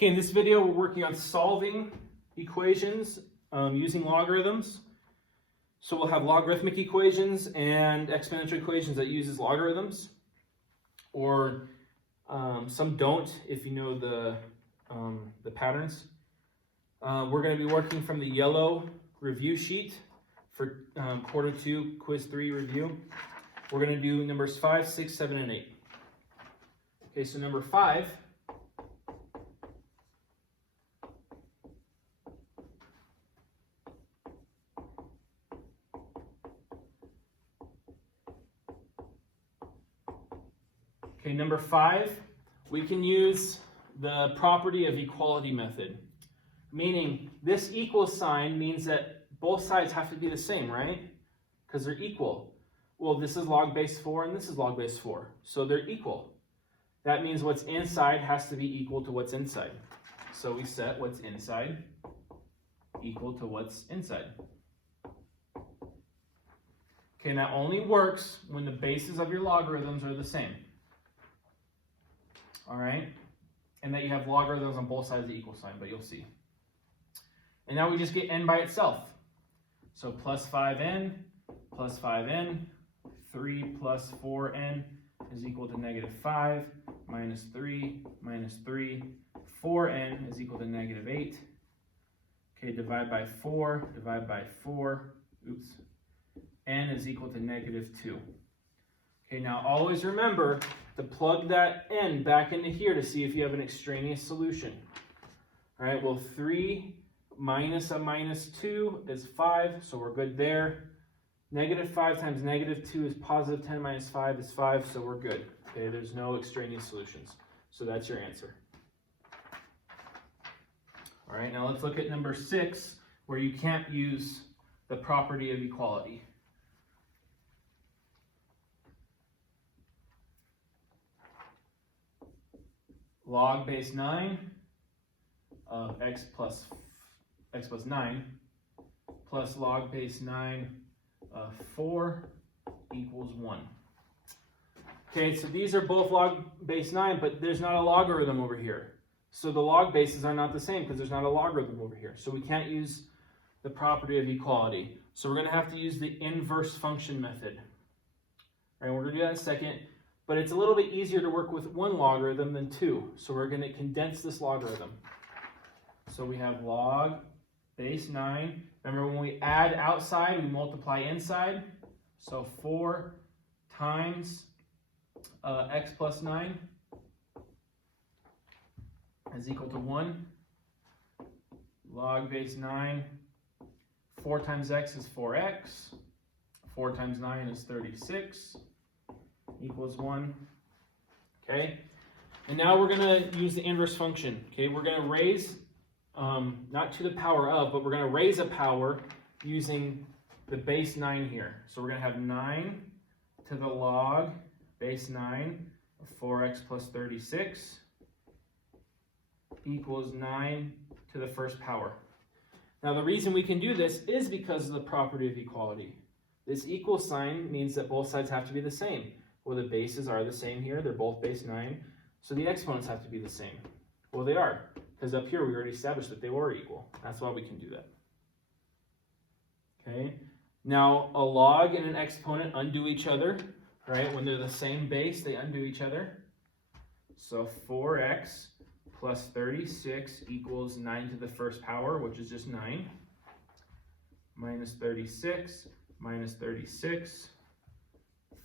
Okay, in this video, we're working on solving equations using logarithms. So we'll have logarithmic equations and exponential equations that uses logarithms, or some don't if you know the patterns. We're going to be working from the yellow review sheet for quarter 2, quiz 3 review. We're going to do numbers 5, 6, 7, and 8. Okay, so number 5. Okay, number 5, we can use the property of equality method, meaning this equal sign means that both sides have to be the same, right? Because they're equal. Well, this is log base 4 and this is log base 4, so they're equal. That means what's inside has to be equal to what's inside. So we set what's inside equal to what's inside. Okay, and that only works when the bases of your logarithms are the same. All right, and that you have logarithms on both sides of the equal sign, but you'll see. And now we just get n by itself. So plus 5n plus 5n, 3 plus 4n is equal to negative 5, minus 3, minus 3, 4n is equal to negative 8. Okay, divide by 4, oops, n is equal to negative 2. Okay, now always remember to plug that n back into here to see if you have an extraneous solution. All right, well, 3 minus a minus 2 is 5, so we're good there. Negative 5 times negative 2 is positive 10 minus 5 is 5, so we're good. Okay, there's no extraneous solutions. So that's your answer. All right, now let's look at number 6, where you can't use the property of equality. Log base 9 of x plus 9 plus log base 9 of 4 equals 1. Okay, so these are both log base 9, but there's not a logarithm over here. So the log bases are not the same because there's not a logarithm over here. So we can't use the property of equality. So we're going to have to use the inverse function method. All right, we're going to do that in a second. But it's a little bit easier to work with one logarithm than two. So we're going to condense this logarithm. So we have log base 9. Remember, when we add outside, we multiply inside. So 4 times x plus 9 is equal to 1. Log base 9, 4 times x is 4x. 4 times 9 is 36. Equals 1. Okay, and now we're going to use the inverse function. Okay, we're going to raise, not to the power of, but we're going to raise a power using the base 9 here. So we're going to have 9 to the log base 9 of 4x plus 36 equals 9 to the first power. Now the reason we can do this is because of the property of equality. This equal sign means that both sides have to be the same. Well, the bases are the same here. They're both base 9. So the exponents have to be the same. Well, they are, because up here we already established that they were equal. That's why we can do that. Okay. Now, a log and an exponent undo each other, right? When they're the same base, they undo each other. So 4x plus 36 equals 9 to the first power, which is just 9. Minus 36 minus 36.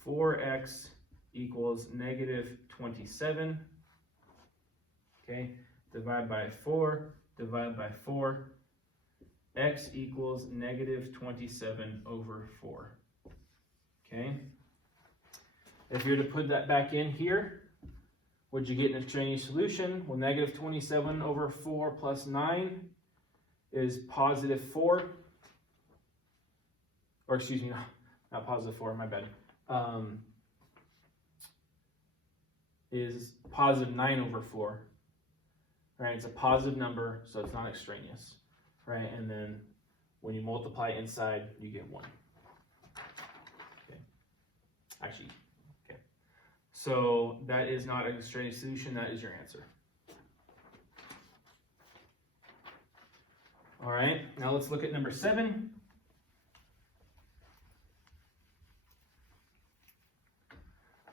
4x equals negative 27. Okay, divide by 4, divide by 4. X equals negative 27 over 4. Okay, if you're to put that back in here, would you get an extraneous solution? Well, negative 27 over 4 plus 9 is positive 4. Or excuse me, not positive 4, my bad. Is positive 9 over 4, right? It's a positive number, so it's not extraneous, right? And then when you multiply inside, you get 1. Okay. Actually, okay. So that is not an extraneous solution, that is your answer. All right, now let's look at number 7.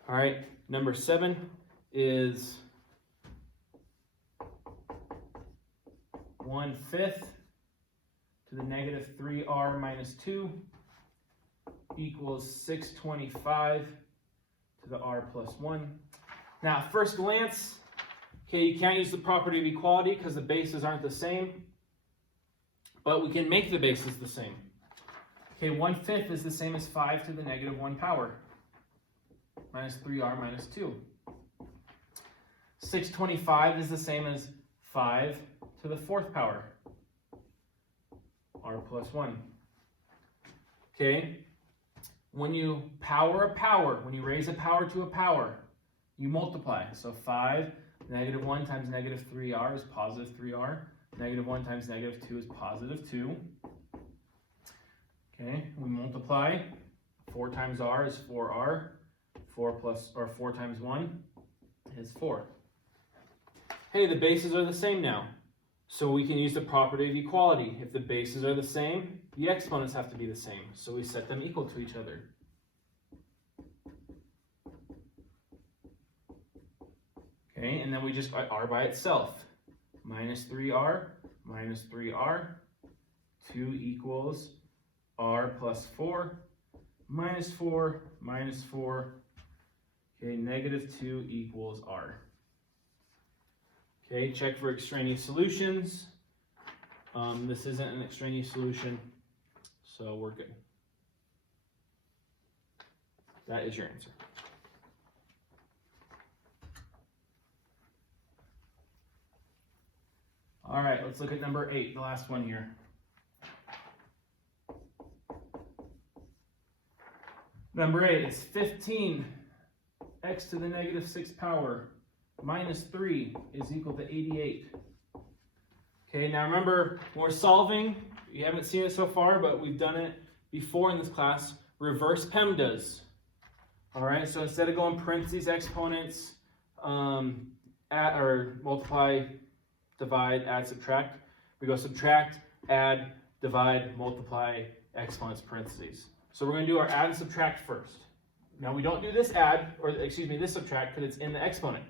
All right, number 7 is 1/5 to the negative 3r minus 2 equals 625 to the r plus 1. Now, at first glance, okay, you can't use the property of equality because the bases aren't the same, but we can make the bases the same. Okay, 1/5 is the same as 5 to the negative 1 power minus 3r minus 2. 625 is the same as 5 to the 4th power, r plus 1. Okay, when you power a power, when you raise a power to a power, you multiply. So 5, negative 1 times negative 3r is positive 3r. Negative 1 times negative 2 is positive 2. Okay, we multiply. 4 times r is 4r. 4 times 1 is 4. Hey, the bases are the same now. So we can use the property of equality. If the bases are the same, the exponents have to be the same. So we set them equal to each other. Okay, and then we just got r by itself. Minus 3r, 2 equals r plus 4, minus 4, minus 4. Okay, negative 2 equals r. Okay, check for extraneous solutions. This isn't an extraneous solution, so we're good. That is your answer. All right, let's look at number 8, the last one here. Number 8 is 15 x to the negative 6 power minus 3 is equal to 88. Okay, now remember, when we're solving, you haven't seen it so far, but we've done it before in this class, reverse PEMDAS. All right, so instead of going parentheses, exponents, add or multiply, divide, add, subtract, we go subtract, add, divide, multiply, exponents, parentheses. So we're going to do our add and subtract first. Now we don't do this add, or excuse me, this subtract, because it's in the exponent.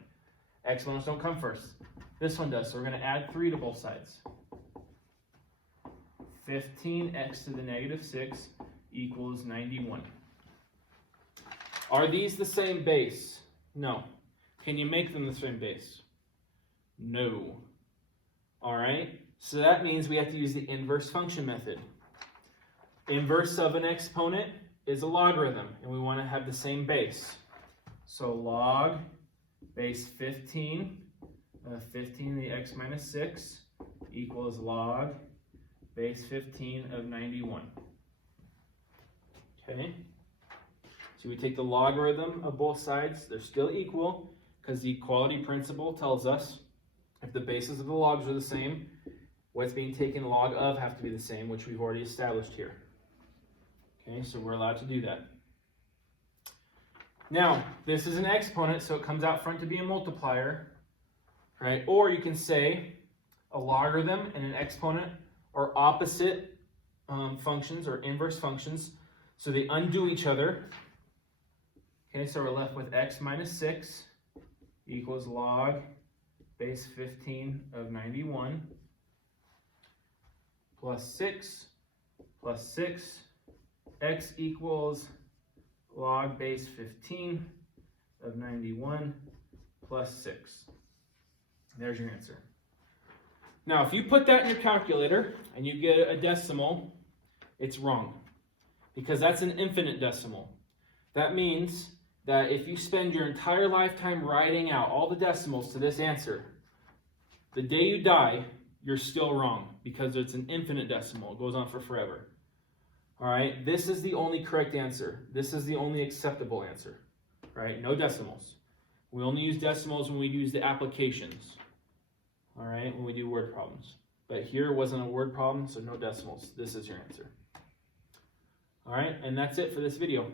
Exponents don't come first. This one does, so we're going to add 3 to both sides. 15x to the negative 6 equals 91. Are these the same base? No. Can you make them the same base? No. All right, so that means we have to use the inverse function method. Inverse of an exponent is a logarithm, and we want to have the same base. So log base 15 of 15 to the x minus 6 equals log base 15 of 91. Okay, so we take the logarithm of both sides. They're still equal because the equality principle tells us if the bases of the logs are the same, what's being taken log of have to be the same, which we've already established here. Okay, so we're allowed to do that. Now, this is an exponent, so it comes out front to be a multiplier, right? Or you can say a logarithm and an exponent are opposite functions or inverse functions, so they undo each other. Okay, so we're left with x minus 6 equals log base 15 of 91 plus 6 plus 6, x equals log base 15 of 91 plus 6. There's your answer. Now, if you put that in your calculator and you get a decimal, it's wrong because that's an infinite decimal. That means that if you spend your entire lifetime writing out all the decimals to this answer, the day you die, you're still wrong because it's an infinite decimal. It goes on for forever. All right, this is the only correct answer. This is the only acceptable answer, right? No decimals. We only use decimals when we use the applications, all right, when we do word problems. But here it wasn't a word problem, so no decimals. This is your answer. All right, and that's it for this video.